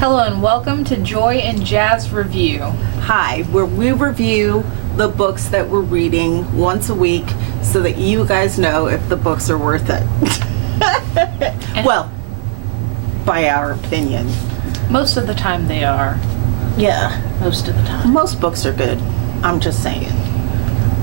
Hello and welcome to Joy and Jazz Review. Hi, where we review the books that we're reading once a week so that you guys know if the books are worth it. Well, by our opinion. Most of the time they are. Yeah. Most of the time. Most books are good. I'm just saying.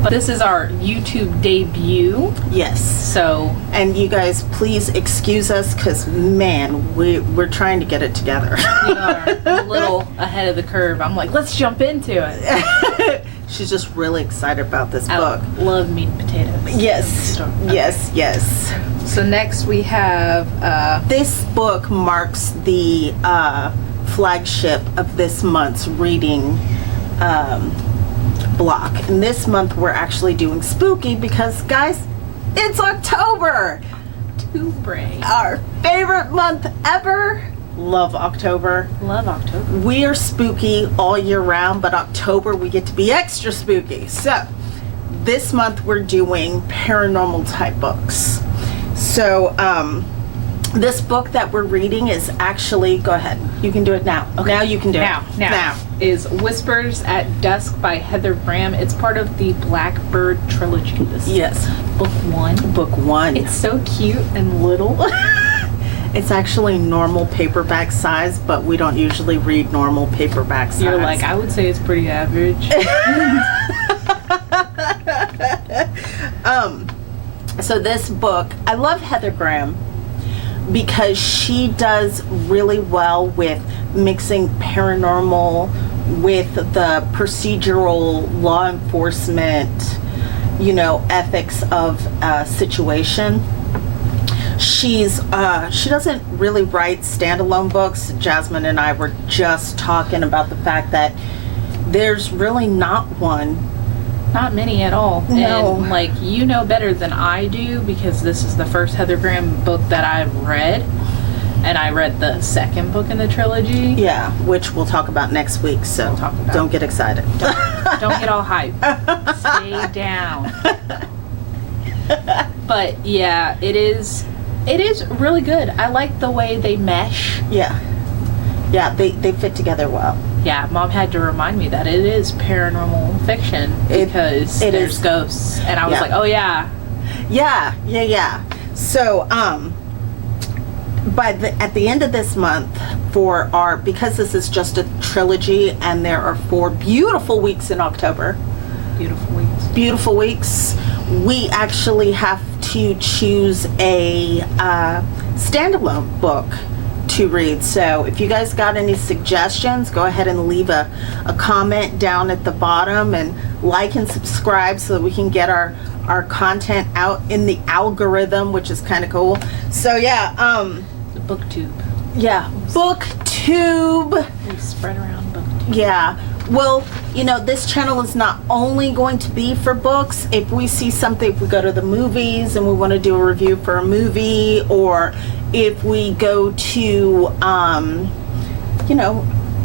But this is our YouTube debut. Yes. So. And you guys, please excuse us because, man, we're trying to get it together. We are a little ahead of the curve. I'm like, let's jump into it. She's just really excited about this book. I love meat and potatoes. Yes. Okay. Yes. So next we have... this book marks the flagship of this month's reading block. And this month we're actually doing spooky because, guys, it's October. Our favorite month ever. Love October. Love October. We are spooky all year round, but October we get to be extra spooky. So this month we're doing paranormal type books. So this book that we're reading is actually, go ahead, you can do it now. Okay. Now you can do it. Now is Whispers at Dusk by Heather Graham. It's part of the Blackbird Trilogy. This Yes. Book one. Book one. It's so cute and little. It's actually normal paperback size, but we don't usually read normal paperback size. You're like, I would say it's pretty average. So this book, I love Heather Graham because she does really well with mixing paranormal with the procedural law enforcement, ethics of a situation. She doesn't really write standalone books. Jasmine and I were just talking about the fact that there's really not one. Not many at all. No. And you know better than I do because this is the first Heather Graham book that I've read. And I read the second book in the trilogy. Yeah, which we'll talk about next week, so don't get excited. Don't get all hyped. Stay down. But yeah, it is really good. I like the way they mesh. Yeah, they fit together well. Yeah, Mom had to remind me that it is paranormal fiction because there's ghosts, and I was like, oh yeah. Yeah. So at the end of this month, because this is just a trilogy, and there are 4 beautiful weeks in October. Beautiful weeks. We actually have to choose a standalone book to read. So if you guys got any suggestions, go ahead and leave a comment down at the bottom and like and subscribe so that we can get our content out in the algorithm, which is kind of cool. So yeah, the booktube. Yeah, booktube. We spread around booktube. Yeah. Well, this channel is not only going to be for books. If we see something, if we go to the movies and we want to do a review for a movie, or if we go to,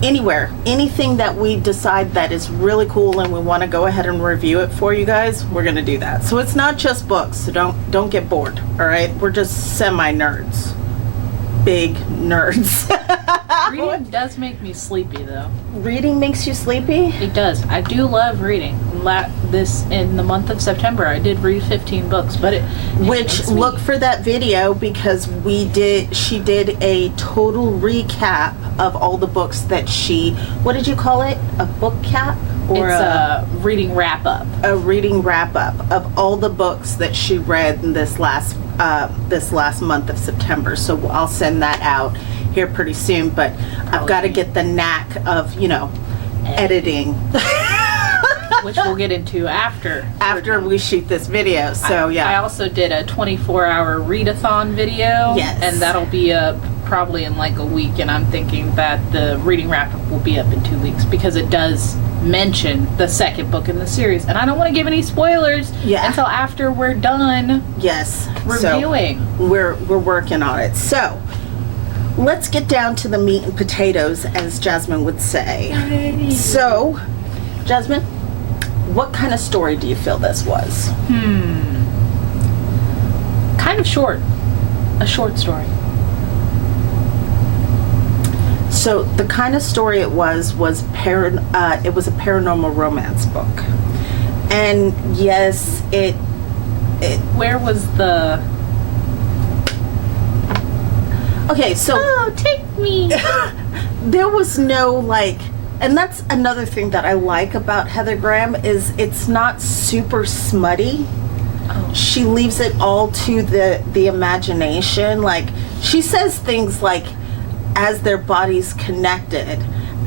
anywhere, anything that we decide that is really cool and we want to go ahead and review it for you guys, we're going to do that. So it's not just books, so don't get bored, all right? We're just semi-nerds. Big nerds. Reading does make me sleepy, though. Reading makes you sleepy? It does. I do love reading. In the month of September, I did read 15 books, but look for that video because she did a total recap of all the books that what did you call it? A book cap? Or it's a reading wrap up. A reading wrap up of all the books that she read in this last month of September. So I'll send that out here pretty soon, but I've got to get the knack of, editing. Which we'll get into after we shoot this video. So I also did a 24-hour readathon video. Yes. And that'll be up probably in a week, and I'm thinking that the reading wrap up will be up in 2 weeks because it does mention the second book in the series, and I don't want to give any spoilers until after we're done reviewing. So we're working on it. So let's get down to the meat and potatoes, as Jasmine would say. Yay. So, Jasmine, what kind of story do you feel this was? Kind of short. A short story. So the kind of story it was it was a paranormal romance book. And yes, it Where was the... Okay, so... Oh, take me! There was no, like... And that's another thing that I like about Heather Graham is it's not super smutty. Oh. She leaves it all to the imagination. Like, she says things like, as their bodies connected,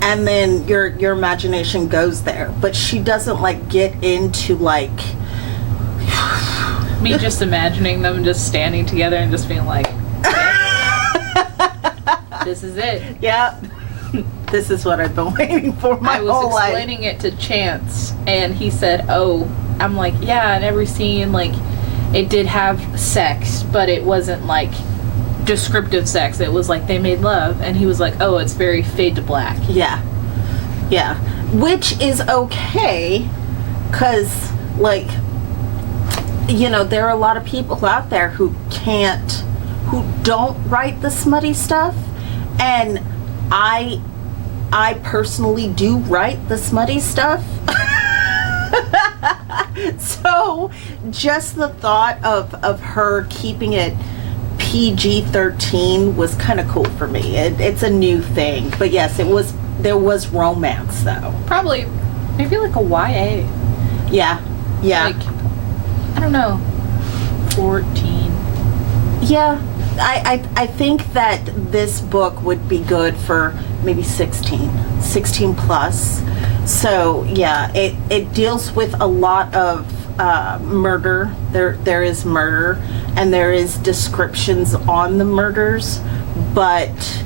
and then your imagination goes there. But she doesn't, like, get into, like... Me just imagining them just standing together and just being like, this is it. Yeah. This is what I've been waiting for my whole life. I was explaining it to Chance, and he said, oh, I'm like, yeah, in every scene, like, it did have sex, but it wasn't, like, descriptive sex. It was like they made love, and he was like, oh, it's very fade to black. Yeah. Yeah. Which is okay, because, like, you know, there are a lot of people out there who don't write the smutty stuff, and I personally do write the smutty stuff. So just the thought of her keeping it PG-13 was kind of cool for me. It's a new thing, but yes, there was romance though. Probably maybe like a YA. Yeah. Like, I don't know, 14. Yeah, I think that this book would be good for maybe 16 plus. So yeah, it deals with a lot of murder. There is murder, and there is descriptions on the murders, but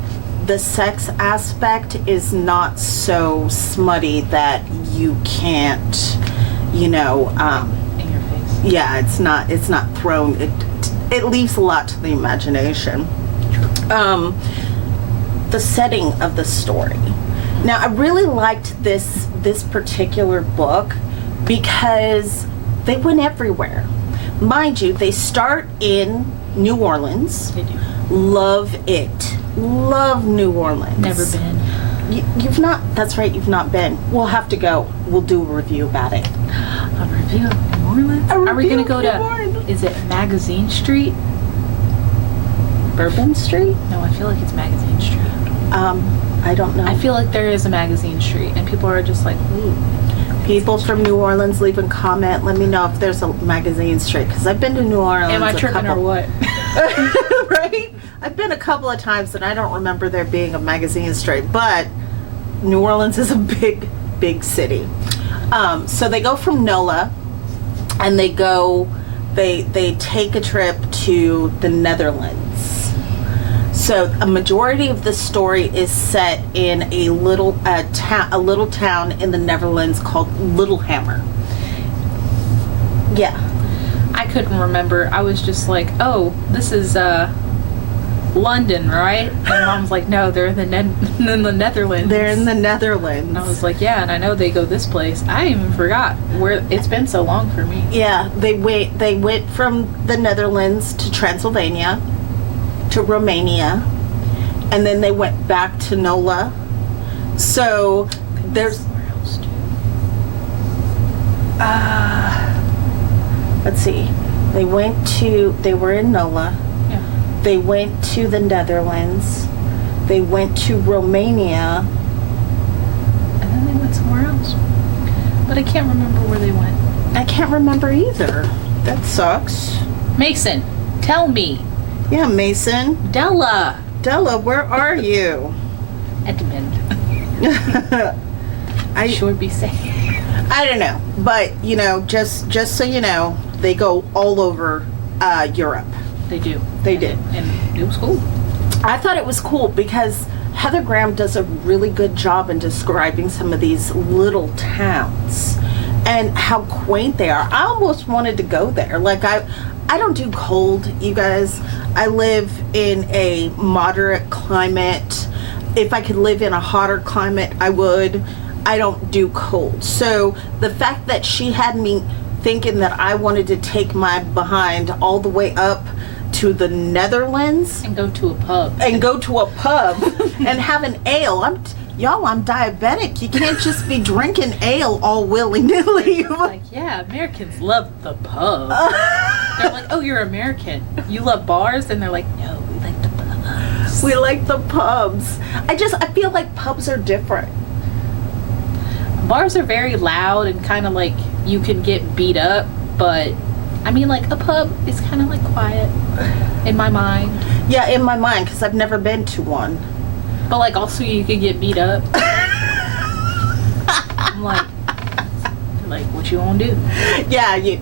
the sex aspect is not so smutty that you can't, in your face. Yeah, it's not thrown. It leaves a lot to the imagination. The setting of the story. Now, I really liked this particular book because they went everywhere. Mind you, they start in New Orleans. They do. Love it. Love New Orleans. Never been. You've not? That's right, you've not been. We'll have to go. We'll do a review about it. A review of New Orleans? Are we going to go to, is it Magazine Street? Bourbon Street? No, I feel like it's Magazine Street. I don't know. I feel like there is a Magazine Street, and people are just like, ooh. People from New Orleans, leave a comment. Let me know if there's a Magazine Street, because I've been to New Orleans. Am I tripping or what? Right? I've been a couple of times, and I don't remember there being a Magazine Street, but New Orleans is a big, big city. So they go from NOLA, and they take a trip to the Netherlands. So a majority of the story is set in a little town in the Netherlands called Littlehammer. Yeah. I couldn't remember. I was just like, oh, this is London, right? And Mom's like, no, they're in the Netherlands. They're in the Netherlands. And I was like, yeah, and I know they go this place. I even forgot where. It's been so long for me. Yeah, they went from the Netherlands to Transylvania, to Romania, and then they went back to NOLA. So there's let's see. They were in NOLA. Yeah. They went to the Netherlands. They went to Romania. And then they went somewhere else. But I can't remember where they went. I can't remember either. That sucks. Mason, tell me. Yeah, Mason. Della, where are you? Edmund. I Sure be safe. I don't know, but just so you know, they go all over Europe. They do. They did. And it was cool. I thought it was cool because Heather Graham does a really good job in describing some of these little towns and how quaint they are. I almost wanted to go there. Like, I don't do cold, you guys. I live in a moderate climate. If I could live in a hotter climate, I would. I don't do cold. So the fact that she had me thinking that I wanted to take my behind all the way up to the Netherlands and go to a pub and have an ale. I'm diabetic. You can't just be drinking ale all willy-nilly. Like, yeah, Americans love the pub. They're like, oh, you're American. You love bars? And they're like, no, we like the pubs. We like the pubs. I feel like pubs are different. Bars are very loud and kind of like you can get beat up, but I mean, like, a pub is kind of like quiet in my mind. Yeah, in my mind, because I've never been to one. But, like, also you could get beat up. I'm like, what you gonna do? Yeah, you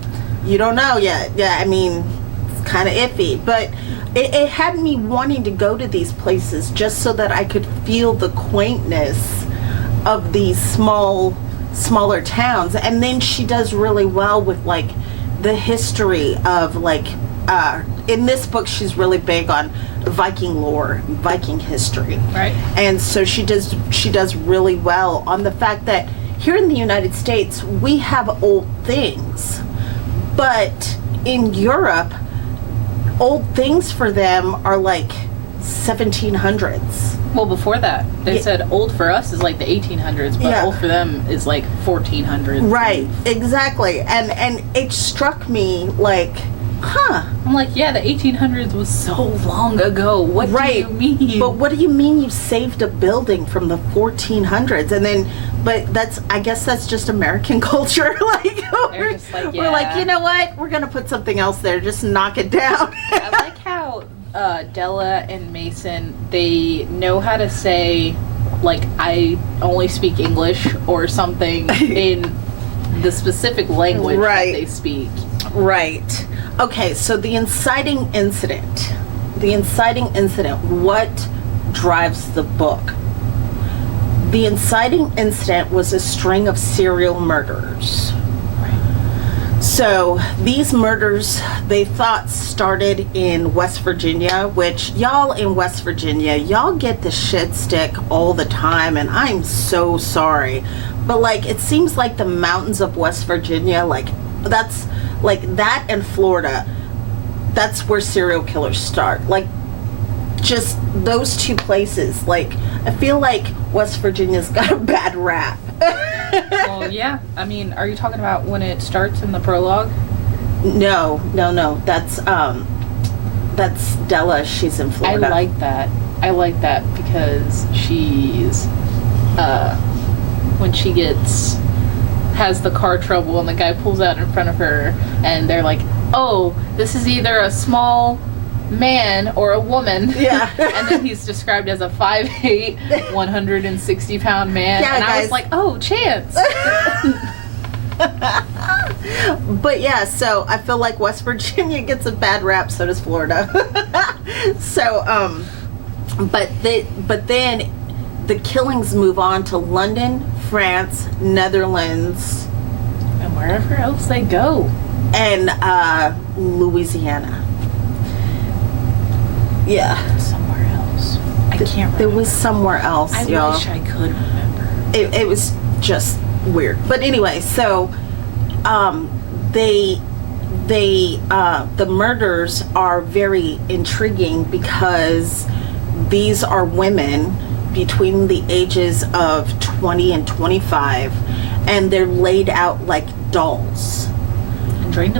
don't know yet. Yeah, I mean, it's kind of iffy. But it had me wanting to go to these places just so that I could feel the quaintness of these smaller towns. And then she does really well with, like, the history of, like, in this book she's really big on Viking lore, Viking history. Right. And so she does really well on the fact that here in the United States we have old things, but in Europe old things for them are like 1700s. Well, before that, they said old for us is like the 1800s, but old for them is like 1400s. Right, exactly. And it struck me like, I'm like, yeah, the 1800s was so long ago. What do you mean? But what do you mean you saved a building from the 1400s? And then, but I guess that's just American culture. Like, they're just like, we're like, you know what? We're going to put something else there. Just knock it down. I like how Della and Mason, they know how to say, like, I only speak English or something in the specific language that they speak. Right. Okay, so the inciting incident, what drives the book? The inciting incident was a string of serial murders. So these murders, they thought started in West Virginia, which y'all in West Virginia, y'all get the shit stick all the time, and I'm so sorry. But like, it seems like the mountains of West Virginia, like that's like that and Florida, that's where serial killers start. Like, just those two places. Like, I feel like West Virginia's got a bad rap. Well, yeah. I mean, are you talking about when it starts in the prologue? No. That's Della. She's in Florida. I like that because she's when she has the car trouble and the guy pulls out in front of her and they're like, oh, this is either a small man or a woman. Yeah. And then he's described as a 5'8", 160-pound man. Yeah, and guys. I was like, oh, Chance. But yeah, so I feel like West Virginia gets a bad rap, so does Florida. So, but then the killings move on to London, France, Netherlands, And wherever else they go. and Louisiana. Yeah. Somewhere else. I can't remember. There was somewhere else, I y'all. wish I could remember. It was just weird. But anyway, so the murders are very intriguing because these are women between the ages of 20 and 25, and they're laid out like dolls. And drained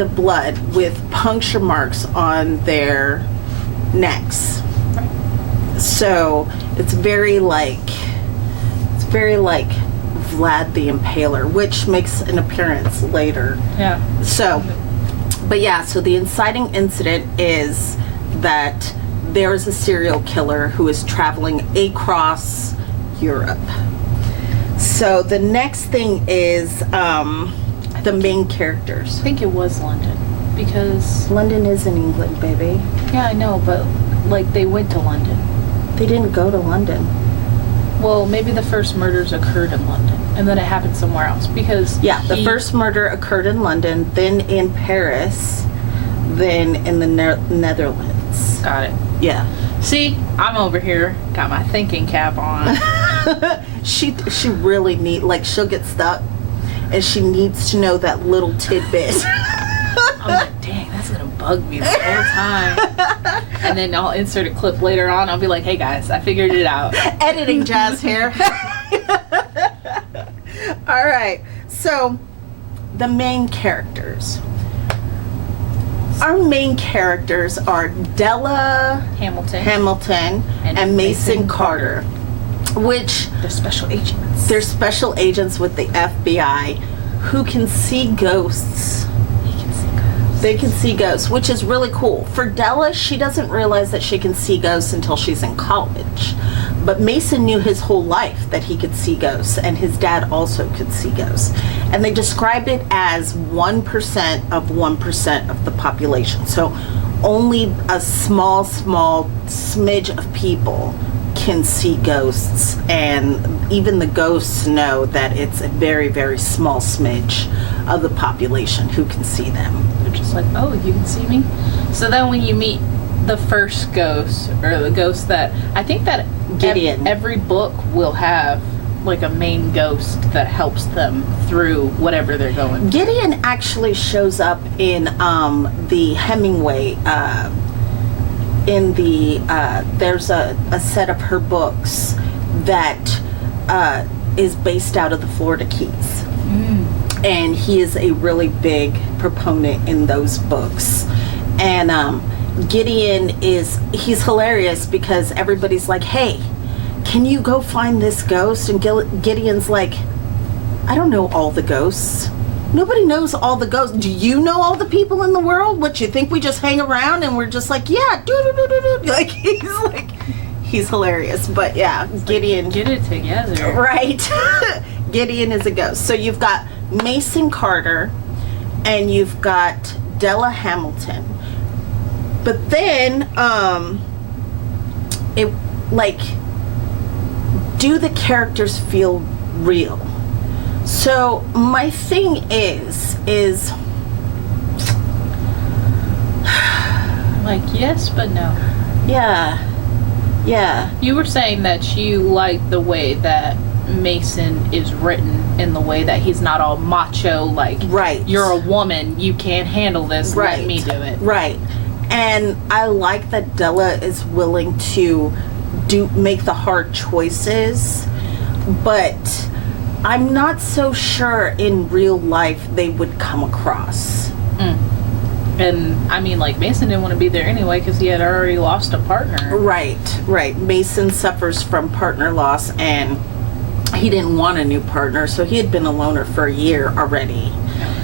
of blood. With puncture marks on their necks. Right. So it's very like Vlad the Impaler, which makes an appearance later. Yeah. So, but yeah, so the inciting incident is that there is a serial killer who is traveling across Europe. So the next thing is the main characters. I think it was London because London is in England, baby. yeah, I know, but like they went to London. They didn't go to London. Well, maybe the first murders occurred in London and then it happened somewhere else because Yeah, the first murder occurred in London, then in Paris, then in the Netherlands. Got it. Yeah. See, I'm over here, got my thinking cap on. She really she'll get stuck and she needs to know that little tidbit. I'm like, dang, that's gonna bug me the whole time. And then I'll insert a clip later on. I'll be like, hey guys, I figured it out. Editing jazz here. All right. So, the main characters. Our main characters are Della Hamilton and Mason Carter, which they're special agents. They're special agents with the FBI who can see ghosts. They can see ghosts, which is really cool. For Della, she doesn't realize that she can see ghosts until she's in college. But Mason knew his whole life that he could see ghosts, and his dad also could see ghosts. And they describe it as 1% of 1% of the population. So only a small smidge of people can see ghosts, and even the ghosts know that it's a very, very small smidge of the population who can see them. They're just like, oh, you can see me? So then when you meet the first ghost, or the ghost that, I think that Gideon. Every book will have like a main ghost that helps them through whatever they're going through. Gideon actually shows up in the Hemingway, there's a set of her books that is based out of the Florida Keys. And he is a really big proponent in those books. And Gideon he's hilarious because everybody's like, hey, can you go find this ghost? And Gideon's like, I don't know all the ghosts. Nobody knows all the ghosts. Do you know all the people in the world? What, you think we just hang around and we're just like, yeah, do. Like, he's hilarious. But yeah, Gideon. Get it together. Right. Gideon is a ghost. So you've got Mason Carter and you've got Della Hamilton. But then, do the characters feel real? So my thing is like, yes, but no. Yeah. You were saying that you like the way that Mason is written, in the way that he's not all macho, like, right, you're a woman, you can't handle this, right, let me do it. Right. And I like that Della is willing to make the hard choices, but I'm not so sure in real life they would come across. And I mean, like, Mason didn't want to be there anyway because he had already lost a partner. Right. Mason suffers from partner loss, and he didn't want a new partner, so he had been a loner for a year already.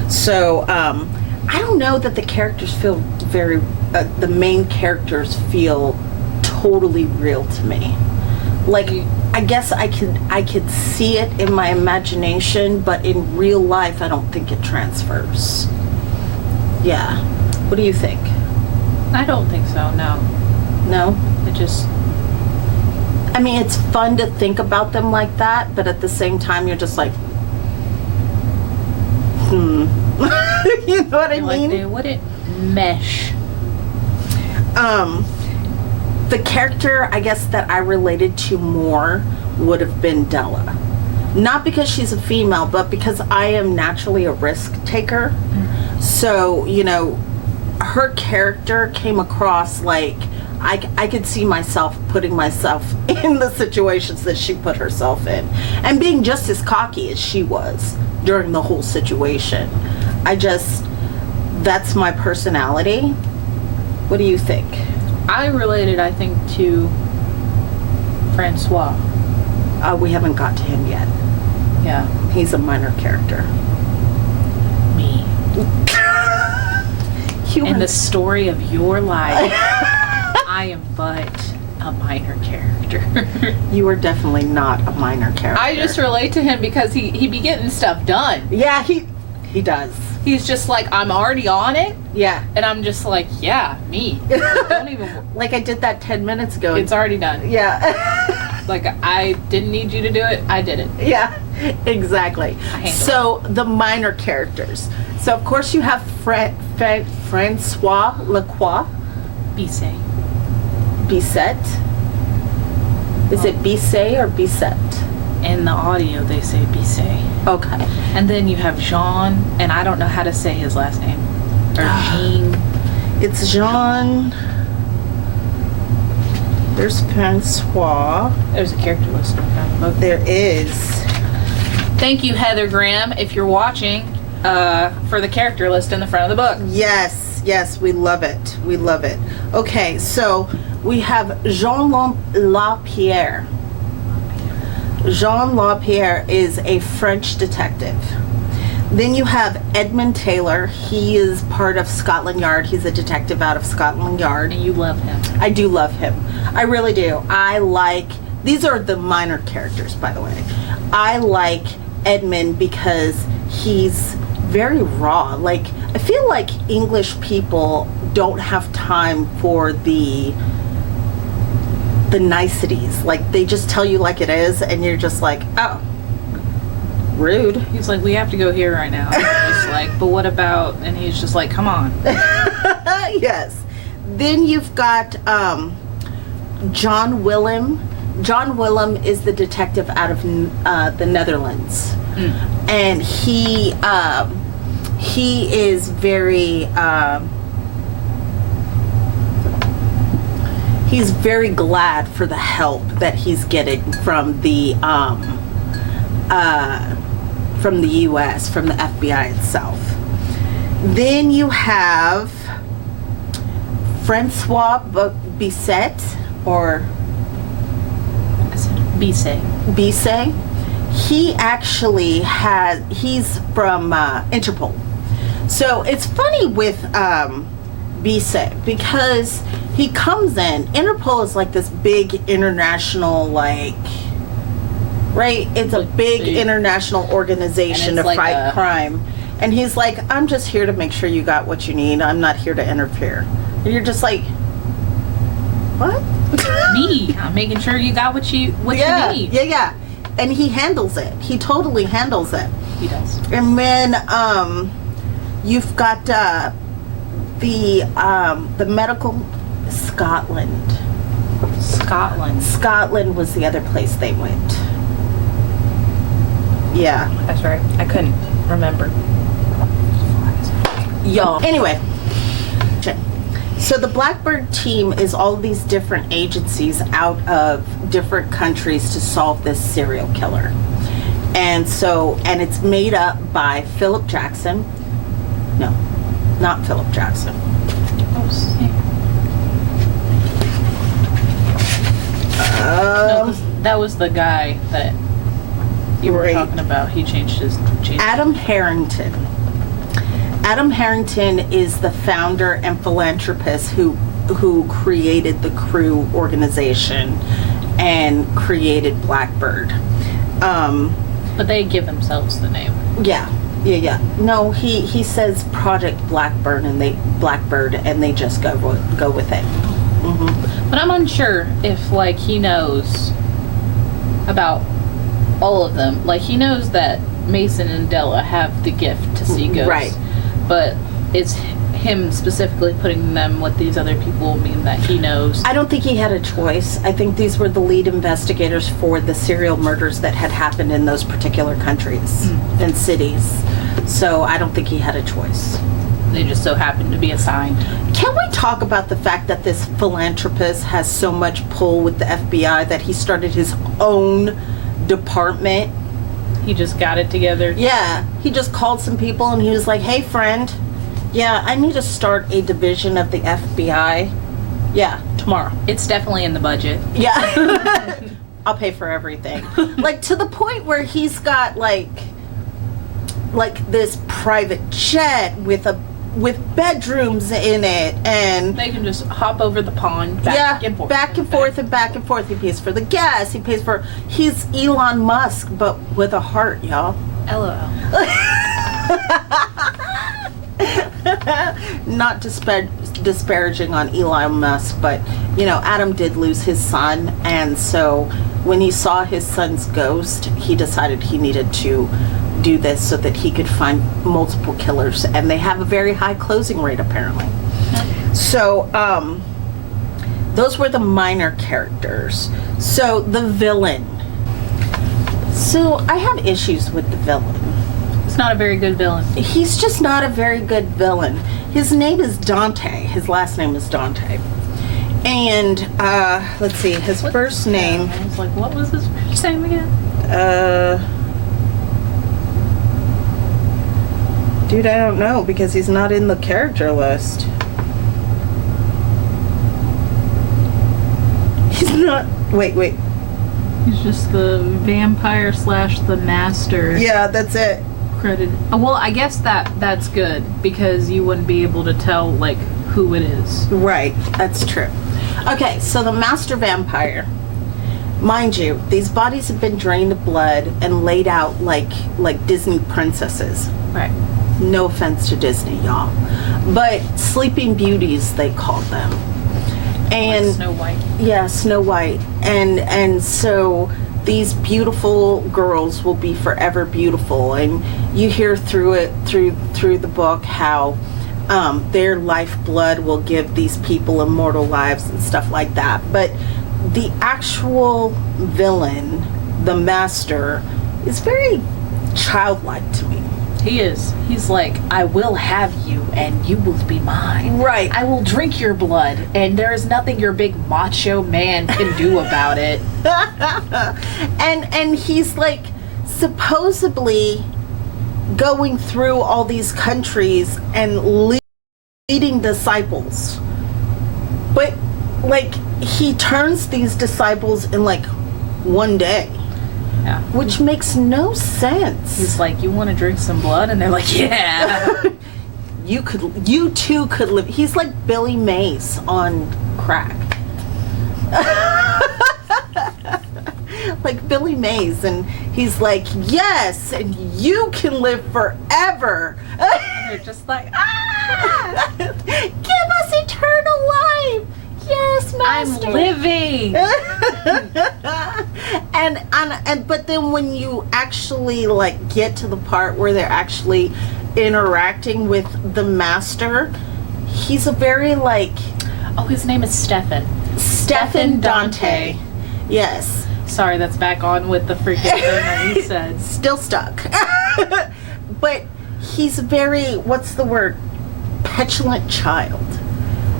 So I don't know that the characters feel the main characters feel totally real to me. Like, I guess I could see it in my imagination, but in real life I don't think it transfers. Yeah. What do you think? I don't think so, no. No? It just... I mean, it's fun to think about them like that, but at the same time you're just like, You know what I mean? Like, they wouldn't mesh. The character, I guess, that I related to more would have been Della. Not because she's a female, but because I am naturally a risk taker. So, her character came across like I could see myself putting myself in the situations that she put herself in. And being just as cocky as she was during the whole situation. That's my personality. What do you think? I related, I think, to Francois. We haven't got to him yet. Yeah. He's a minor character. Me. In the story of your life, I am but a minor character. You are definitely not a minor character. I just relate to him because he be getting stuff done. Yeah, he does. He's just like, I'm already on it. Yeah. And I'm just like, yeah, me. Don't even... Like I did that 10 minutes ago. It's already done. Yeah. Like, I didn't need you to do it. I did it. Yeah, exactly. So, the minor characters. So, of course, you have Francois Lacroix. Bisset. Is it Bisset or Bisset? In the audio, they say Bisset. Okay. And then you have Jean, and I don't know how to say his last name. Or Jean. It's Jean. There's Francois. There's a character list in the book. There is. Thank you, Heather Graham, if you're watching, for the character list in the front of the book. Yes, yes, we love it. We love it. Okay, so we have Jean Lapierre. Jean Lapierre is a French detective. Then you have Edmund Taylor. He is part of Scotland Yard. He's a detective out of Scotland Yard. And you love him. I do love him. I really do. These are the minor characters, by the way. I like Edmund because he's very raw. Like, I feel like English people don't have time for the niceties. Like, they just tell you like it is, and you're just like, oh, rude. He's like, we have to go here right now. And he's like, but what about? And he's just like, come on. Yes. Then you've got John Willem. John Willem is the detective out of the Netherlands, and he is very he's very glad for the help that he's getting from the U.S., from the FBI itself. Then you have Francois Bisset, or Bisset. He actually he's from Interpol. So it's funny with Bisset because he comes in. Interpol is like this big international, like, right? It's a big international organization to fight crime. And he's like, I'm just here to make sure you got what you need. I'm not here to interfere. And you're just like, what? Me. I'm making sure you got what you need. Yeah. And he handles it. He totally handles it. He does. And then you've got the medical Scotland. Scotland was the other place they went. Yeah. That's right. I couldn't remember. Y'all. Anyway. So the Blackbird team is all of these different agencies out of different countries to solve this serial killer. And it's made up by Philip Jackson. No, not Philip Jackson. No, that was the guy that you were talking about. He changed Adam Harrington. Adam Harrington is the founder and philanthropist who created the Crew organization and created Blackbird. But they give themselves the name. Yeah. No, he says Project Blackbird, and they just go with it. Mm-hmm. But I'm unsure if like he knows about all of them. Like he knows that Mason and Della have the gift to see ghosts. Right. But it's him specifically putting them with these other people mean that he knows. I don't think he had a choice. I think these were the lead investigators for the serial murders that had happened in those particular countries and cities. So I don't think he had a choice. They just so happened to be assigned. Can we talk about the fact that this philanthropist has so much pull with the FBI that he started his own department? He just got it together. Yeah, he just called some people and he was like, hey friend, yeah, I need to start a division of the FBI. Yeah, tomorrow. It's definitely in the budget. Yeah. I'll pay for everything. Like, to the point where he's got like this private jet with bedrooms in it, and they can just hop over the pond back and forth. He pays for the gas. He's Elon Musk, but with a heart, y'all. LOL. Not disparaging on Elon Musk, but Adam did lose his son, and so when he saw his son's ghost, he decided he needed to do this so that he could find multiple killers, and they have a very high closing rate apparently. So those were the minor characters. So the villain. So I have issues with the villain. It's not a very good villain. He's just not a very good villain. His name is Dante. His last name is Dante. And, let's see, his first name... I was like, what was his first name again? Dude, I don't know, because he's not in the character list. He's not... Wait. He's just the vampire / the master. Yeah, that's it. Credit. Well, I guess that's good, because you wouldn't be able to tell, like, who it is. Right, that's true. Okay, so the master vampire. Mind you, these bodies have been drained of blood and laid out like Disney princesses. Right. No offense to Disney, y'all. But sleeping beauties, they called them. And like Snow White. Yeah, Snow White. And so these beautiful girls will be forever beautiful. And you hear through the book how their lifeblood will give these people immortal lives and stuff like that. But the actual villain, the master, is very childlike to me. He is. He's like, I will have you and you will be mine. Right. I will drink your blood and there is nothing your big macho man can do about it. and he's like supposedly going through all these countries and leading disciples. But like he turns these disciples in like one day. Yeah. Which makes no sense. He's like, you want to drink some blood? And they're like, yeah. You too could live. He's like Billy Mays on crack. Like Billy Mays, and he's like, yes, and you can live forever. And they're just like, ah! Give us eternal life. Yes, master. I'm living. and but then when you actually like get to the part where they're actually interacting with the master, he's a very like... Oh, his name is Stephen Dante. Yes. Sorry, that's back on with the freaking thing that he said. Still stuck. But he's very, what's the word? Petulant child.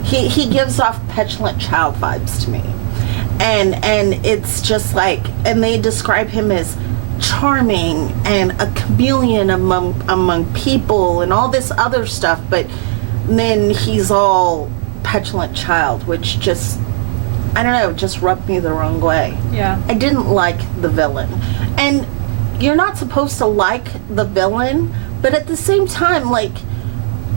He gives off petulant child vibes to me. And it's just like, and they describe him as charming and a chameleon among people and all this other stuff, but then he's all petulant child, which just, I don't know, just rubbed me the wrong way. Yeah. I didn't like the villain. And you're not supposed to like the villain, but at the same time, like,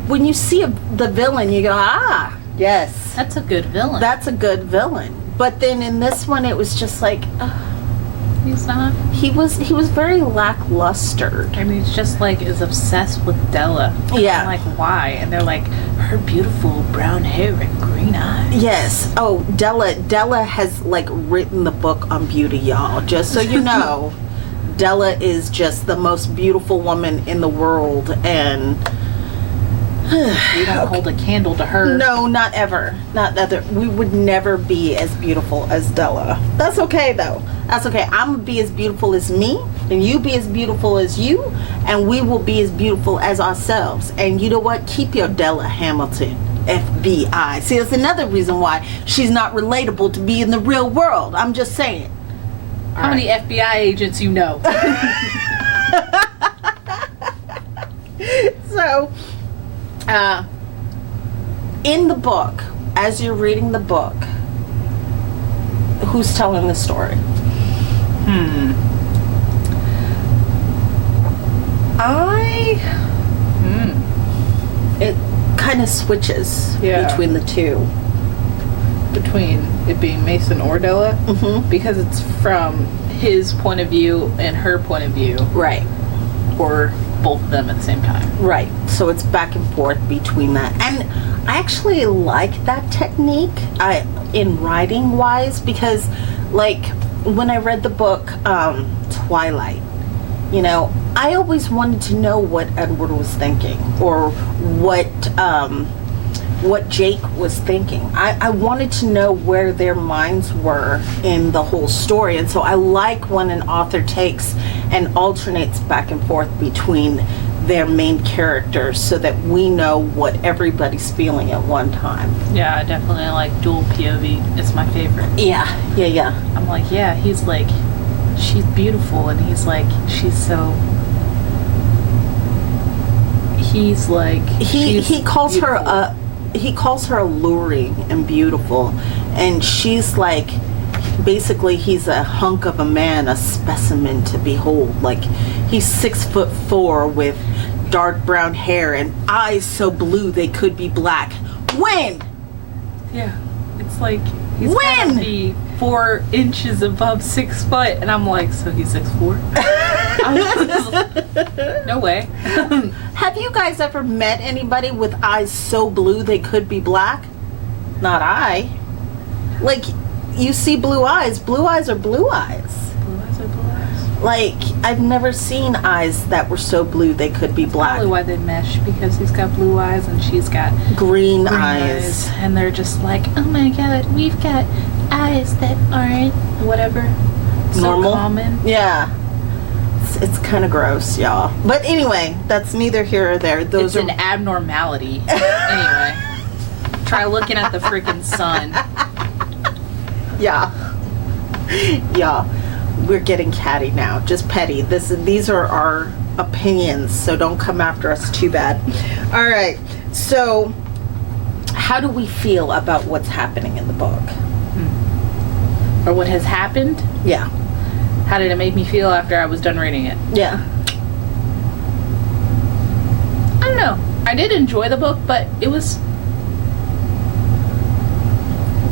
when you see the villain, you go, ah, yes. That's a good villain. That's a good villain. But then in this one, it was just like, he's not. He was very lackluster. I mean, he's just like is obsessed with Della. Yeah. I'm like, why? And they're like, her beautiful brown hair and green eyes. Yes. Oh, Della has like written the book on beauty, y'all. Just so you know, Della is just the most beautiful woman in the world, and we don't hold a candle to her. No, not ever. Not ever. We would never be as beautiful as Della. That's okay, though. That's okay. I'm gonna be as beautiful as me, and you be as beautiful as you, and we will be as beautiful as ourselves. And you know what? Keep your Della Hamilton, FBI. See, that's another reason why she's not relatable to be in the real world. I'm just saying. How many FBI agents you know? So, in the book, as you're reading the book, who's telling the story? It kind of switches between the two. Between it being Mason or Della? Mm-hmm. Because it's from his point of view and her point of view. Right. Or both of them at the same time. Right. So it's back and forth between that. And I actually like that technique in writing wise, because like when I read the book Twilight, you know, I always wanted to know what Edward was thinking, or what Jake was thinking. I wanted to know where their minds were in the whole story. And so I like when an author takes and alternates back and forth between their main characters so that we know what everybody's feeling at one time. Yeah, I definitely like dual POV. It's my favorite. Yeah. I'm like, yeah, he's like, she's beautiful, and he's like, she's so... He's like... He calls beautiful. he calls her alluring and beautiful, and she's like, basically he's a hunk of a man, a specimen to behold. Like, he's 6'4" with dark brown hair and eyes so blue they could be black. When? Yeah, it's like he's gotta be 4 inches above 6 foot, and I'm like, so he's 6'4"? No way. Have you guys ever met anybody with eyes so blue they could be black? Not I. Like, you see blue eyes. Blue eyes are blue eyes. Blue eyes are blue eyes. Like, I've never seen eyes that were so blue they could be black. Probably why they mesh, because he's got blue eyes and she's got green eyes. And they're just like, oh my god, we've got eyes that aren't whatever. Normal? So common. Yeah. It's kind of gross, y'all. But anyway, that's neither here or there. It's an abnormality. Anyway. Try looking at the freaking sun. Yeah. Yeah. We're getting catty now. Just petty. These are our opinions, so don't come after us too bad. All right. So, how do we feel about what's happening in the book? Or what has happened? Yeah. How did it make me feel after I was done reading it? Yeah. I don't know. I did enjoy the book, but it was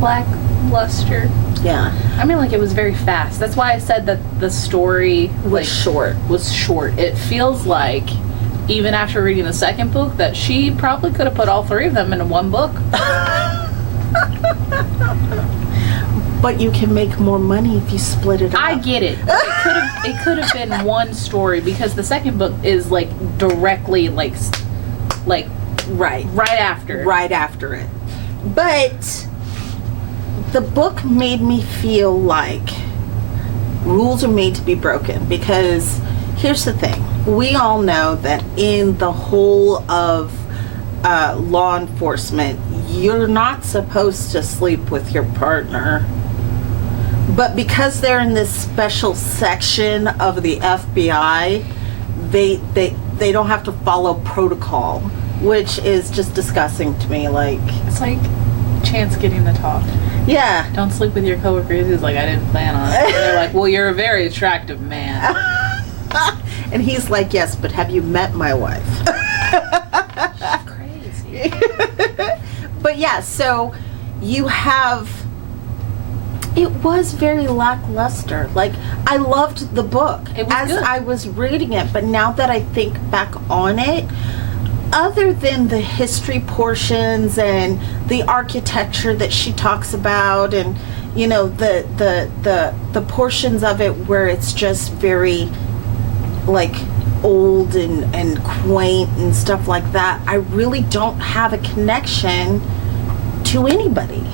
lackluster. Yeah. I mean, like, it was very fast. That's why I said that the story Was short. Was short. It feels like, even after reading the second book, that she probably could have put all 3 of them into one book. But you can make more money if you split it up. I get it. It could have been one story, because the second book is like directly like right after it. But the book made me feel like rules are made to be broken, because here's the thing. We all know that in the whole of law enforcement, you're not supposed to sleep with your partner. But because they're in this special section of the FBI, they don't have to follow protocol, which is just disgusting to me. Like, it's like Chance getting the talk. Yeah. Don't sleep with your coworkers. He's like, I didn't plan on it. And they're like, well, you're a very attractive man. And he's like, yes, but have you met my wife? She's crazy. But yeah, so you have... It was very lackluster. Like, I loved the book as good. I was reading it, but now that I think back on it, other than the history portions and the architecture that she talks about, and you know, the portions of it where it's just very like old and quaint and stuff like that, I really don't have a connection to anybody.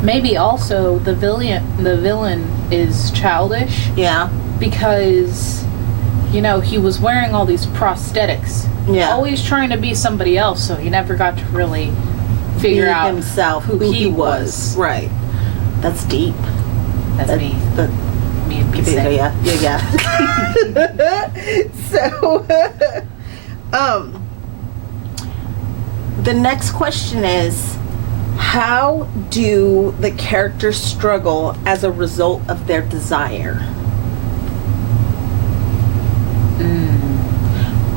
Maybe also the villain is childish. Yeah. Because, you know, he was wearing all these prosthetics. Yeah. Always trying to be somebody else, so he never got to really figure out himself who he was. Right. That's deep. That's me. Me and me saying. Yeah. So, the next question is, how do the characters struggle as a result of their desire?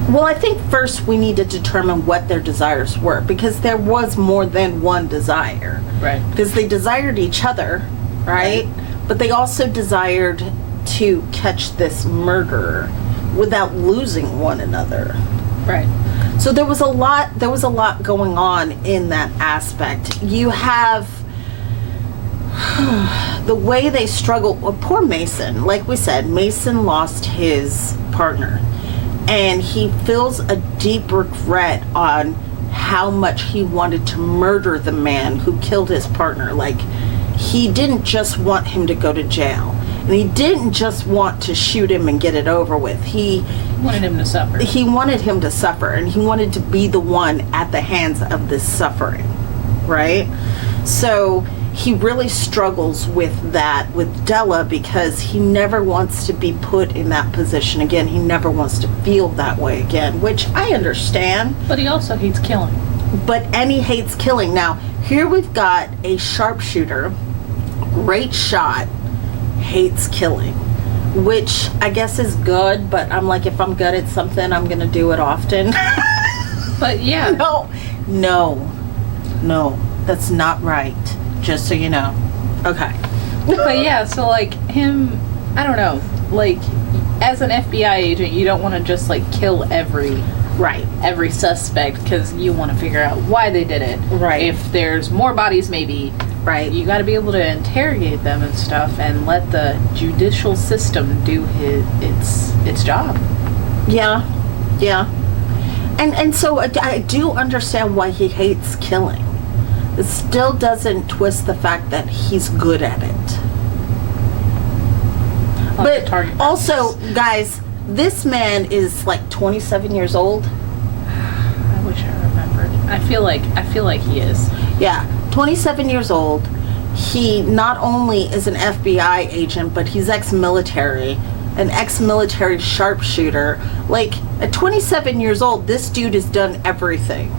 Well, I think first we need to determine what their desires were, because there was more than one desire. Right. Because they desired each other, right? But they also desired to catch this murderer without losing one another. Right. So there was a lot going on in that aspect. You have the way they struggle. Well, poor Mason. Like we said, Mason lost his partner, and he feels a deep regret on how much he wanted to murder the man who killed his partner. Like, he didn't just want him to go to jail. And he didn't just want to shoot him and get it over with. He wanted him to suffer. He wanted him to suffer, and he wanted to be the one at the hands of this suffering, right? So he really struggles with that with Della because he never wants to be put in that position again. He never wants to feel that way again, which I understand. But he also hates killing. And he hates killing. Now, here we've got a sharpshooter, great shot, hates killing, which I guess is good, but I'm like, if I'm good at something, I'm going to do it often. But yeah. No, that's not right. Just so you know. Okay. But yeah, so like him, I don't know, like as an FBI agent, you don't want to just like kill every suspect because you want to figure out why they did it. Right. If there's more bodies, maybe. Right. You got to be able to interrogate them and stuff, and let the judicial system do its job. Yeah. And so I do understand why he hates killing. It still doesn't twist the fact that he's good at it. But also, guys, this man is like 27 years old. I wish I remembered. I feel like he is. Yeah, 27 years old. He not only is an FBI agent, but he's ex-military, an ex-military sharpshooter. Like, at 27 years old, this dude has done everything.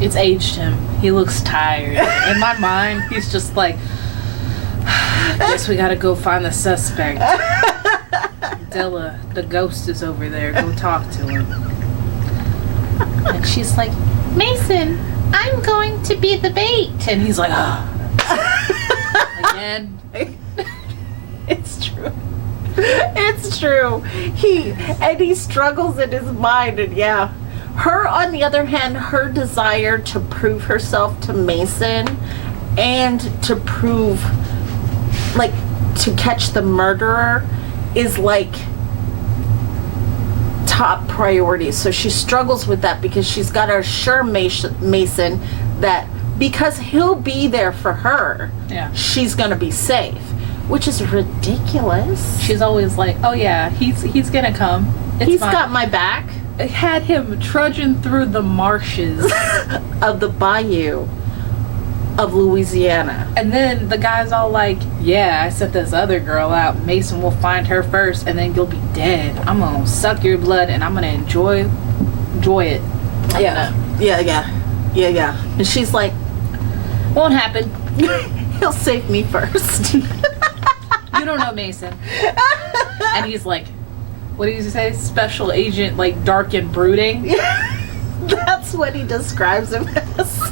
It's aged him. He looks tired. In my mind, he's just like, guess we gotta go find the suspect. Della, the ghost is over there. Go talk to him. And she's like, Mason, I'm going to be the bait. And he's like, oh. Again. It's true. It's true. He struggles in his mind, and yeah. Her, on the other hand, her desire to prove herself to Mason and to prove, like, to catch the murderer is, like, top priority. So she struggles with that because she's got to assure Mason that because he'll be there for her, she's going to be safe, which is ridiculous. She's always like, oh, yeah, he's going to come. He's got my back. It had him trudging through the marshes of the bayou of Louisiana. And then the guy's all like, yeah, I sent this other girl out. Mason will find her first, and then you'll be dead. I'm going to suck your blood, and I'm going to enjoy it. Yeah. And she's like, won't happen. He'll save me first. You don't know Mason. And he's like, what did he say? Special agent, like, dark and brooding? That's what he describes him as.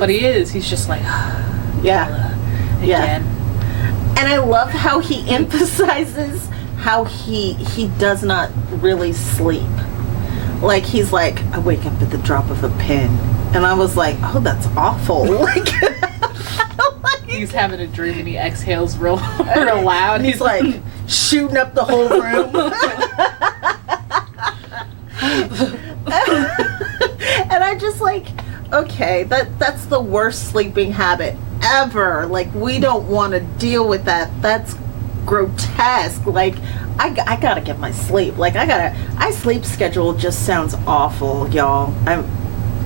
But he is. He's just like, yeah. Again. And I love how he emphasizes how he does not really sleep. Like, he's like, I wake up at the drop of a pin. And I was like, oh, that's awful. Like, he's having a dream and he exhales real loud. And he's like shooting up the whole room. And I just like, okay, that's the worst sleeping habit ever. Like, we don't want to deal with that. That's grotesque. Like, I gotta get my sleep. Like, my sleep schedule just sounds awful, y'all.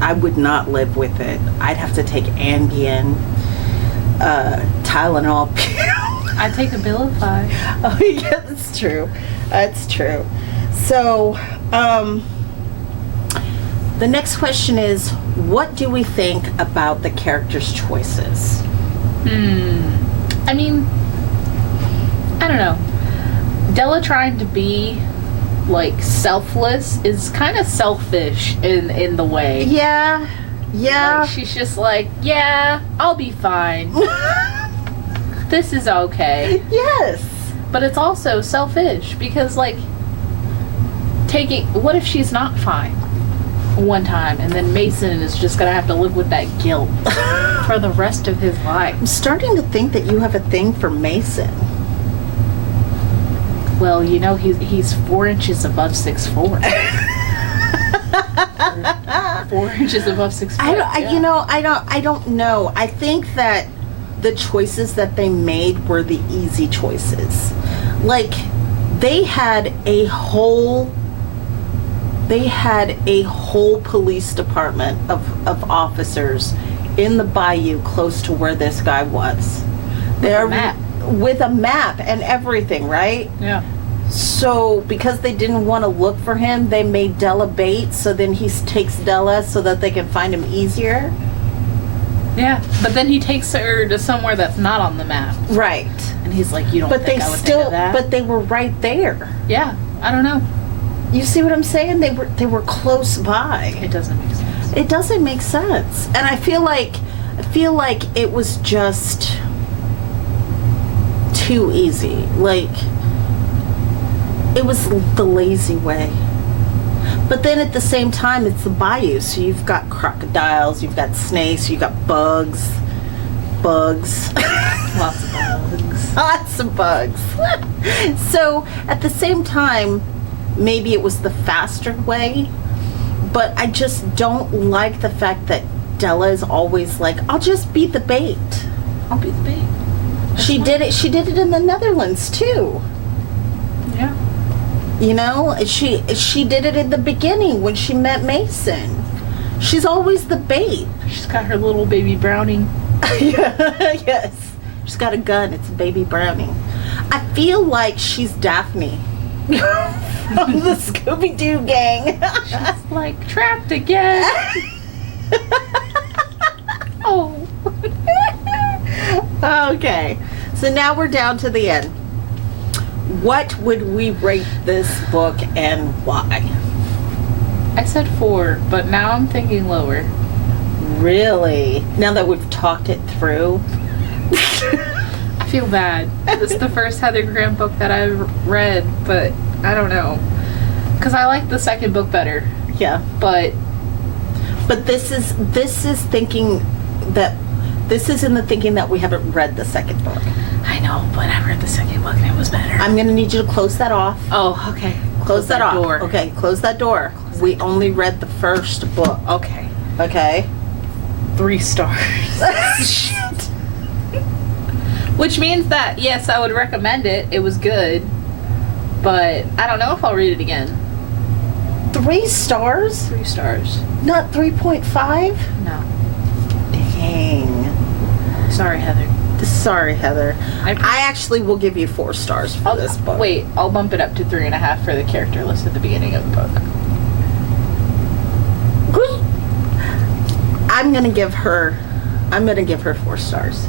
I would not live with it. I'd have to take Ambien, Tylenol. I take Abilify. Oh, yeah, that's true. That's true. So, the next question is, what do we think about the characters' choices? I mean, I don't know. Della trying to be, like, selfless is kind of selfish in the way. Yeah. Like, she's just like, yeah, I'll be fine. This is okay. Yes. But it's also selfish because, like, what if she's not fine one time and then Mason is just gonna have to live with that guilt for the rest of his life? I'm starting to think that you have a thing for Mason. Well, you know, he's 4 inches above 6'4". 4 inches above 6'4". I don't know. I think that the choices that they made were the easy choices. Like, they had a whole police department of officers in the bayou close to where this guy was. With a map and everything, right? Yeah. So because they didn't want to look for him, they made Della bait, so then he takes Della so that they can find him easier. Yeah, but then he takes her to somewhere that's not on the map. Right. And he's like, you don't But think they I would still, think of that? but they were right there. Yeah, I don't know. You see what I'm saying? They were close by. It doesn't make sense. It doesn't make sense. And I feel like it was just too easy. Like, it was the lazy way. But then at the same time, it's the bayou, so you've got crocodiles, you've got snakes, you've got bugs. Lots of bugs. Lots of bugs. So at the same time, maybe it was the faster way, but I just don't like the fact that Della is always like, I'll just be the bait. I'll be the bait. She did it in the Netherlands too. Yeah. You know, she did it in the beginning when she met Mason. She's always the bait. She's got her little baby brownie. Yes. She's got a gun. It's a baby brownie. I feel like she's Daphne from the Scooby-Doo gang. She's like, trapped again. Oh. Okay. So now we're down to the end. What would we rate this book and why? I said 4, but now I'm thinking lower. Really? Now that we've talked it through? I feel bad. This is the first Heather Graham book that I've read, but I don't know. Because I like the second book better. Yeah. But this is thinking that this is in the thinking that we haven't read the second book. I know, but I read the second book and it was better. I'm going to need you to close that off. Oh, okay. Close that off. door. Okay, close that door. We only read the first book. Okay. Okay. 3 stars. Shit. Which means that, yes, I would recommend it. It was good. But I don't know if I'll read it again. 3 stars? 3 stars. Not 3.5? No. Dang. Sorry, Heather. Sorry, Heather. I actually will give you 4 stars for this book. Wait, I'll bump it up to 3.5 for the character list at the beginning of the book. I'm gonna give her 4 stars.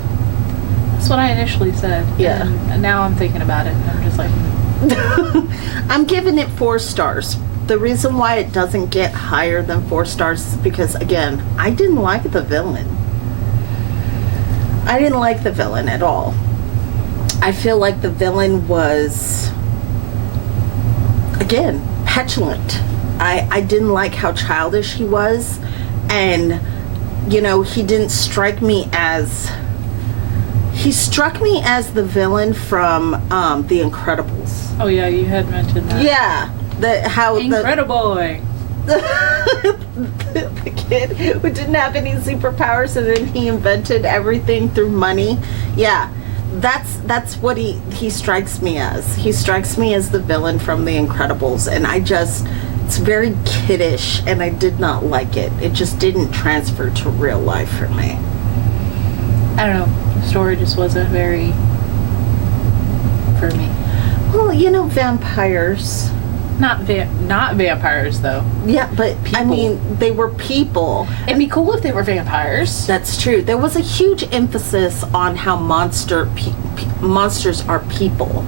That's what I initially said. Yeah. And now I'm thinking about it, and I'm just like, I'm giving it 4 stars. The reason why it doesn't get higher than 4 stars is because, again, I didn't like the villain. I didn't like the villain at all. I feel like the villain was, again, petulant. I didn't like how childish he was, and, you know, he struck me as the villain from The Incredibles. oh yeah, you had mentioned that. Yeah, Incredible. The kid who didn't have any superpowers, and then he invented everything through money. Yeah, that's what he strikes me as. He strikes me as the villain from The Incredibles, and it's very kiddish, and I did not like it. It just didn't transfer to real life for me. I don't know. The story just wasn't very for me. Well, you know, vampires. Not vampires though. Yeah, but I People. mean, they were people. It'd be cool if they were vampires. That's true. There was a huge emphasis on how monsters are people.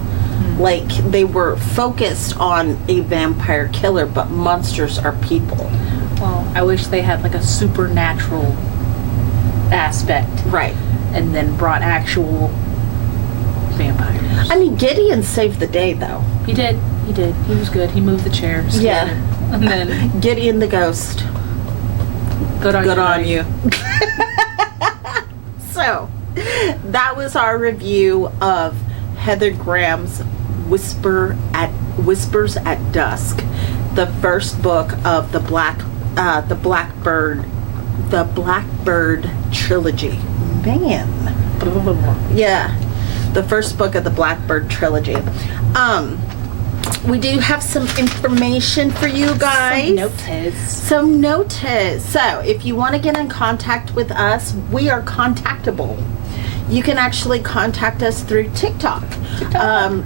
Like, they were focused on a vampire killer, but monsters are people. Well, I wish they had like a supernatural aspect. Right. And then brought actual vampires. I mean, Gideon saved the day, though. He did. He was good. He moved the chair. Yeah. And then Gideon the ghost. good on Good you. on you. So, that was our review of Heather Graham's Whispers at Dusk, the first book of the Blackbird trilogy. Man, Yeah, the first book of the Blackbird trilogy. We do have some information for you guys. Some notice. So, if you want to get in contact with us, we are contactable. You can actually contact us through TikTok.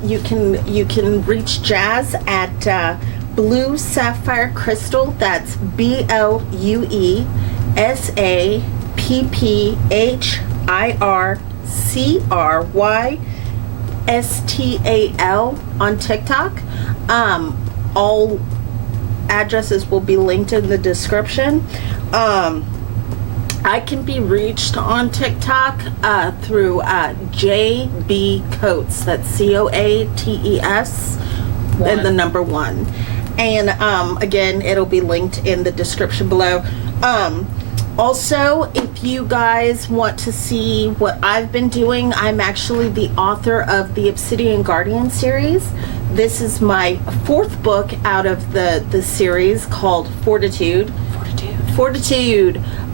You can reach Jazz at Blue Sapphire Crystal. That's BLUESAPPHIRCRYSTAL on TikTok. All addresses will be linked in the description. I can be reached on TikTok through JB Coates. That's COATES and the number 1. And again, it'll be linked in the description below. Also, if you guys want to see what I've been doing, I'm actually the author of the Obsidian Guardian series. This is my 4th book out of the series called Fortitude.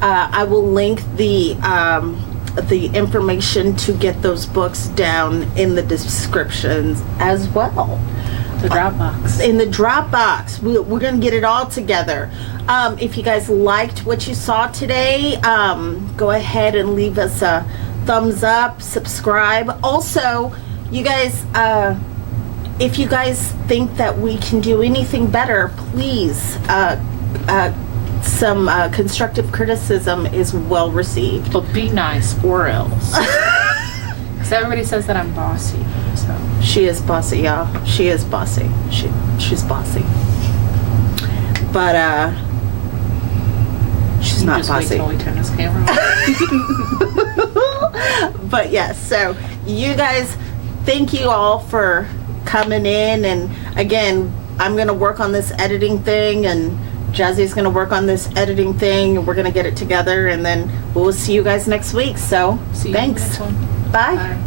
I will link the information to get those books down in the descriptions as well. The Dropbox. In the Dropbox. We're going to get it all together. If you guys liked what you saw today, go ahead and leave us a thumbs up, subscribe. Also, you guys, if you guys think that we can do anything better, please, some constructive criticism is well received. But be nice or else. Because everybody says that I'm bossy. So. She is bossy, y'all. She is bossy. She's bossy. But she's not bossy. Wait till we turn this camera on. But yes, so you guys, thank you all for coming in. And again, I'm going to work on this editing thing, and Jazzy's going to work on this editing thing, and we're going to get it together, and then we'll see you guys next week. So, see you thanks. in the next one. Bye. Bye.